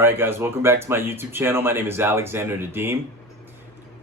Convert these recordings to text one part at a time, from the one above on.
Alright guys, welcome back to my YouTube channel. My name is Alexander Nadeem.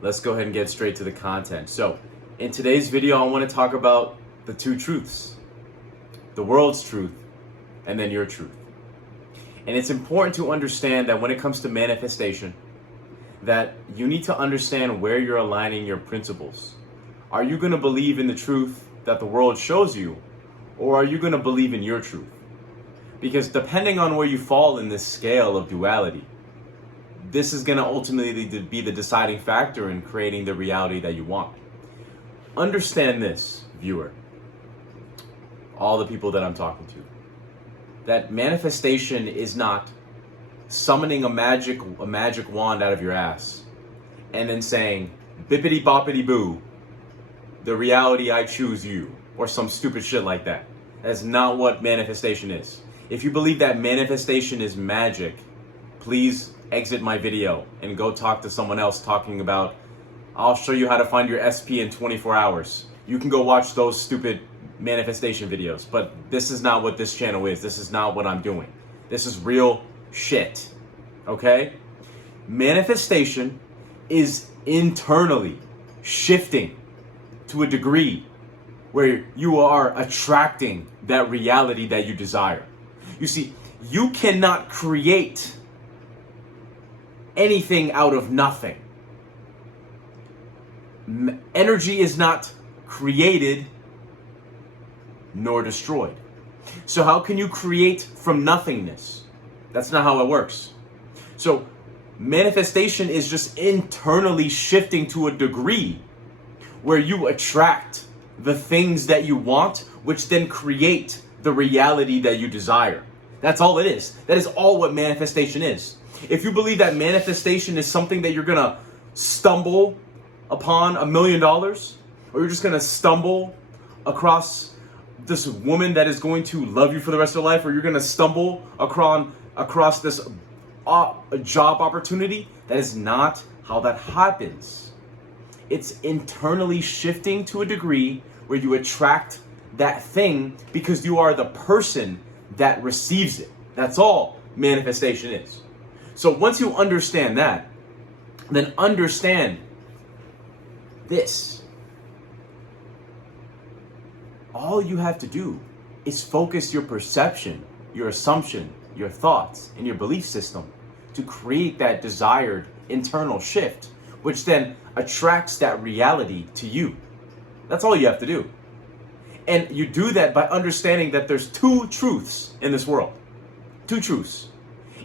Let's go ahead and get straight to the content. So, in today's video, I want to talk about the two truths. The world's truth, and then your truth. And it's important to understand that when it comes to manifestation, that you need to understand where you're aligning your principles. Are you going to believe in the truth that the world shows you, or are you going to believe in your truth? Because depending on where you fall in this scale of duality, this is going to ultimately be the deciding factor in creating the reality that you want. Understand this, viewer, all the people that I'm talking to, that manifestation is not summoning a magic wand out of your ass and then saying, bippity boppity boo, the reality I choose you, or some stupid shit like that. That's not what manifestation is. If you believe that manifestation is magic, please exit my video and go talk to someone else talking about, I'll show you how to find your SP in 24 hours. You can go watch those stupid manifestation videos, but this is not what this channel is. This is not what I'm doing. This is real shit, okay? Manifestation is internally shifting to a degree where you are attracting that reality that you desire. You see, you cannot create anything out of nothing. Energy is not created nor destroyed. So how can you create from nothingness? That's not how it works. So manifestation is just internally shifting to a degree where you attract the things that you want, which then create the reality that you desire. That's all it is. That is all what manifestation is. If you believe that manifestation is something that you're gonna stumble upon $1 million, or you're just gonna stumble across this woman that is going to love you for the rest of your life, or you're gonna stumble across this job opportunity, that is not how that happens. It's internally shifting to a degree where you attract that thing because you are the person that receives it. That's all manifestation is. So once you understand that, then understand this. All you have to do is focus your perception, your assumption, your thoughts, and your belief system to create that desired internal shift, which then attracts that reality to you. That's all you have to do. And you do that by understanding that there's two truths in this world. Two truths.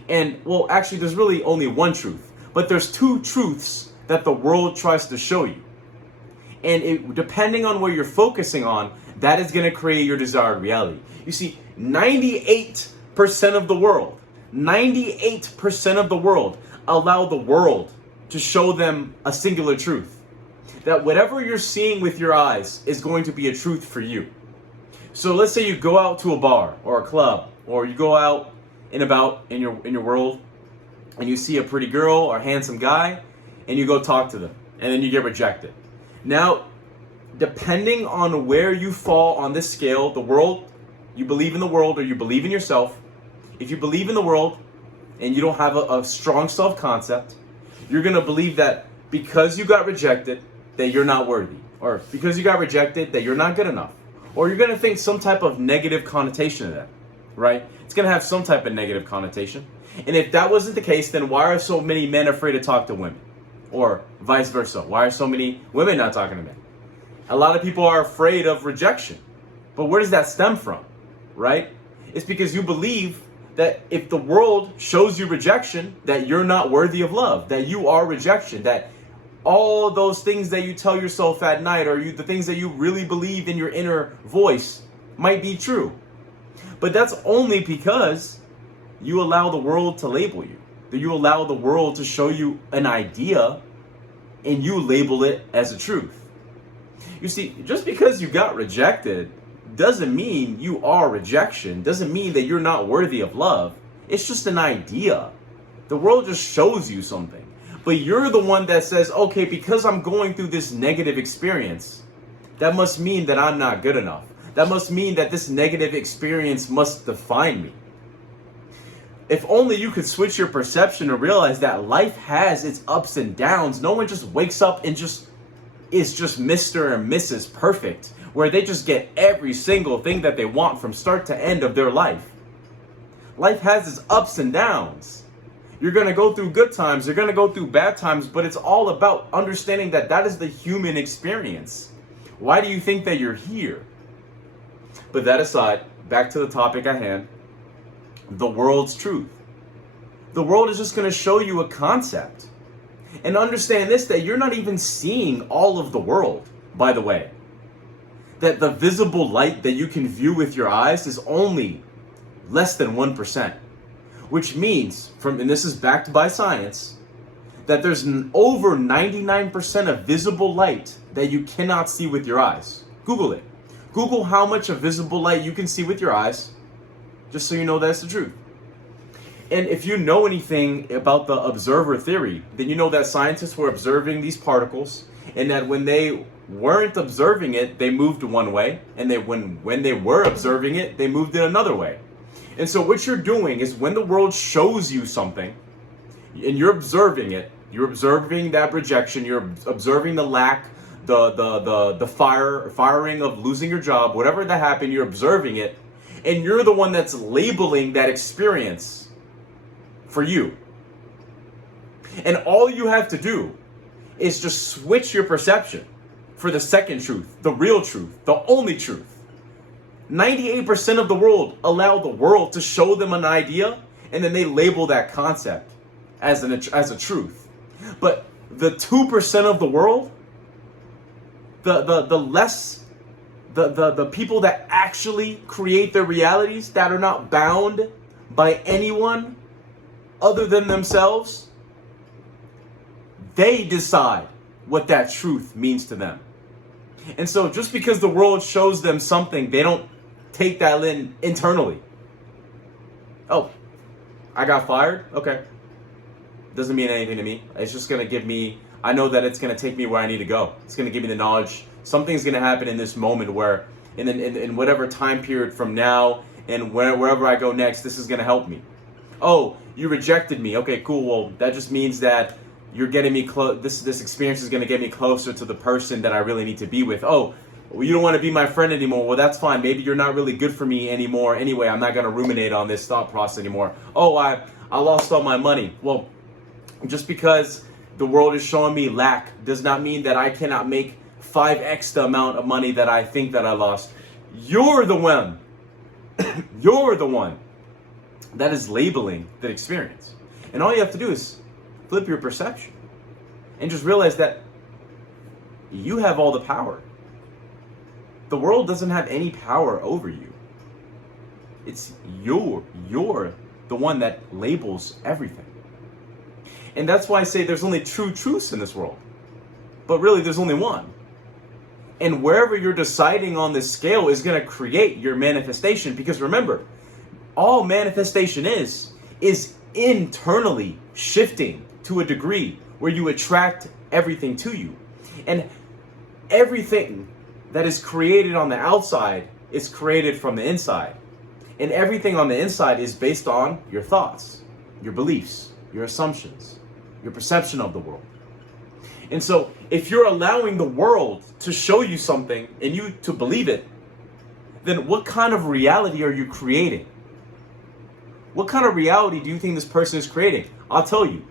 And, well, actually, there's really only one truth. But there's two truths that the world tries to show you. And depending on where you're focusing on, that is going to create your desired reality. You see, 98% of the world, 98% of the world allow the world to show them a singular truth. That whatever you're seeing with your eyes is going to be a truth for you. So let's say you go out to a bar or a club, or you go out and about in your world, and you see a pretty girl or a handsome guy, and you go talk to them, and then you get rejected. Now, depending on where you fall on this scale, the world, you believe in the world or you believe in yourself. If you believe in the world and you don't have a strong self-concept, you're going to believe that because you got rejected, that you're not worthy, or because you got rejected, that you're not good enough, or you're going to think some type of negative connotation of that, right? It's going to have some type of negative connotation. And if that wasn't the case, then why are so many men afraid to talk to women, or vice versa? Why are so many women not talking to men? A lot of people are afraid of rejection, but where does that stem from, right? It's because you believe that if the world shows you rejection, that you're not worthy of love, that you are rejection, that all those things that you tell yourself at night, or the things that you really believe in your inner voice, might be true. But that's only because you allow the world to label you. That you allow the world to show you an idea and you label it as a truth. You see, just because you got rejected doesn't mean you are rejection, doesn't mean that you're not worthy of love. It's just an idea. The world just shows you something. But you're the one that says, okay, because I'm going through this negative experience, that must mean that I'm not good enough. That must mean that this negative experience must define me. If only you could switch your perception and realize that life has its ups and downs. No one just wakes up and is just Mr. and Mrs. Perfect, where they just get every single thing that they want from start to end of their life. Life has its ups and downs. You're going to go through good times, you're going to go through bad times, but it's all about understanding that that is the human experience. Why do you think that you're here? But that aside, back to the topic at hand. The world's truth. The world is just going to show you a concept. And understand this, that you're not even seeing all of the world, by the way. That the visible light that you can view with your eyes is only less than 1%. Which means, and this is backed by science, that there's over 99% of visible light that you cannot see with your eyes. Google it. Google how much of visible light you can see with your eyes, just so you know that's the truth. And if you know anything about the observer theory, then you know that scientists were observing these particles, and that when they weren't observing it, they moved one way, and when they were observing it, they moved in another way. And so what you're doing is, when the world shows you something, and you're observing it, you're observing that rejection, you're observing the lack, the firing of losing your job, whatever that happened, you're observing it, and you're the one that's labeling that experience for you. And all you have to do is just switch your perception for the second truth, the real truth, the only truth. 98% of the world allow the world to show them an idea, and then they label that concept as a truth. But the 2% of the world, the people that actually create their realities, that are not bound by anyone other than themselves, they decide what that truth means to them. And so just because the world shows them something, they don't take that in internally. Oh, I got fired? Okay. Doesn't mean anything to me. It's just going to give me, I know that it's going to take me where I need to go. It's going to give me the knowledge. Something's going to happen in this moment where, in whatever time period from now and wherever I go next, this is going to help me. Oh, you rejected me. Okay, cool. Well, that just means that you're getting me close. This experience is going to get me closer to the person that I really need to be with. Oh, well, you don't want to be my friend anymore. Well, that's fine. Maybe you're not really good for me anymore. Anyway, I'm not going to ruminate on this thought process anymore. Oh, I lost all my money. Well, just because the world is showing me lack does not mean that I cannot make 5x the amount of money that I think that I lost. You're the one. You're the one that is labeling the experience. And all you have to do is flip your perception and just realize that you have all the power. The world doesn't have any power over you. It's you're the one that labels everything. And that's why I say there's only true truths in this world. But really, there's only one. And wherever you're deciding on this scale is going to create your manifestation. Because remember, all manifestation is internally shifting to a degree where you attract everything to you. And everything that is created on the outside is created from the inside. And everything on the inside is based on your thoughts, your beliefs, your assumptions, your perception of the world. And so if you're allowing the world to show you something and you to believe it, then what kind of reality are you creating? What kind of reality do you think this person is creating? I'll tell you.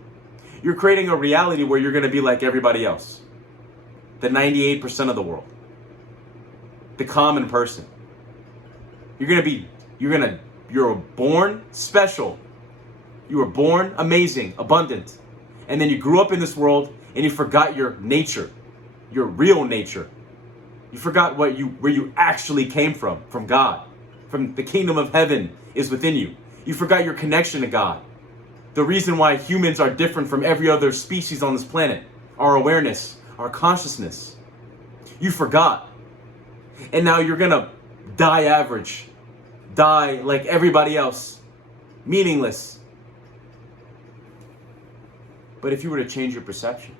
You're creating a reality where you're going to be like everybody else. The 98% of the world. The common person. You're born special. You were born amazing, abundant. And then you grew up in this world and you forgot your nature, your real nature. You forgot where you actually came from God. From the kingdom of heaven is within you. You forgot your connection to God. The reason why humans are different from every other species on this planet. Our awareness, our consciousness. You forgot. And now you're gonna die average. Die like everybody else. Meaningless. But if you were to change your perception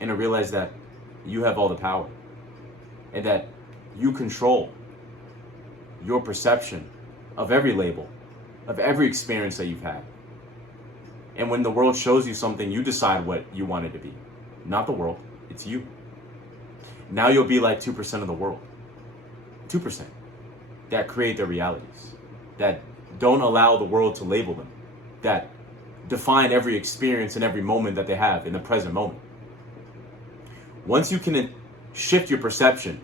and to realize that you have all the power and that you control your perception of every label, of every experience that you've had. And when the world shows you something, you decide what you want it to be. Not the world, it's you. Now you'll be like 2% of the world. 2% that create their realities, that don't allow the world to label them, that define every experience and every moment that they have in the present moment. Once you can shift your perception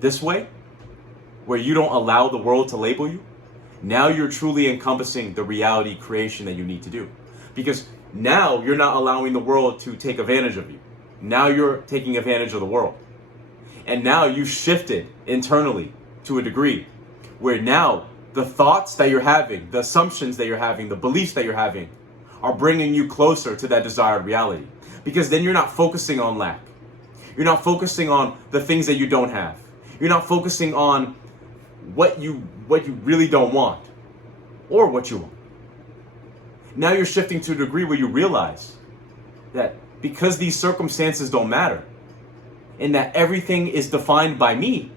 this way, where you don't allow the world to label you, now you're truly encompassing the reality creation that you need to do. Because now you're not allowing the world to take advantage of you. Now you're taking advantage of the world. And now you've shifted internally to a degree where now the thoughts that you're having, the assumptions that you're having, the beliefs that you're having are bringing you closer to that desired reality. Because then you're not focusing on lack. You're not focusing on the things that you don't have. You're not focusing on what you really don't want or what you want. Now you're shifting to a degree where you realize that because these circumstances don't matter and that everything is defined by me,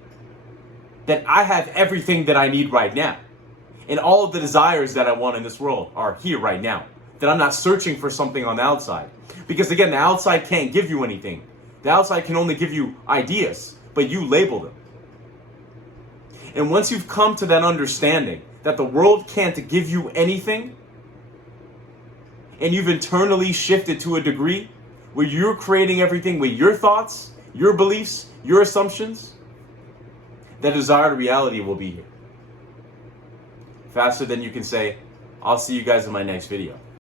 that I have everything that I need right now. And all of the desires that I want in this world are here right now. That I'm not searching for something on the outside. Because again, the outside can't give you anything. The outside can only give you ideas, but you label them. And once you've come to that understanding that the world can't give you anything, and you've internally shifted to a degree where you're creating everything with your thoughts, your beliefs, your assumptions, that desired reality will be here. Faster than you can say, I'll see you guys in my next video.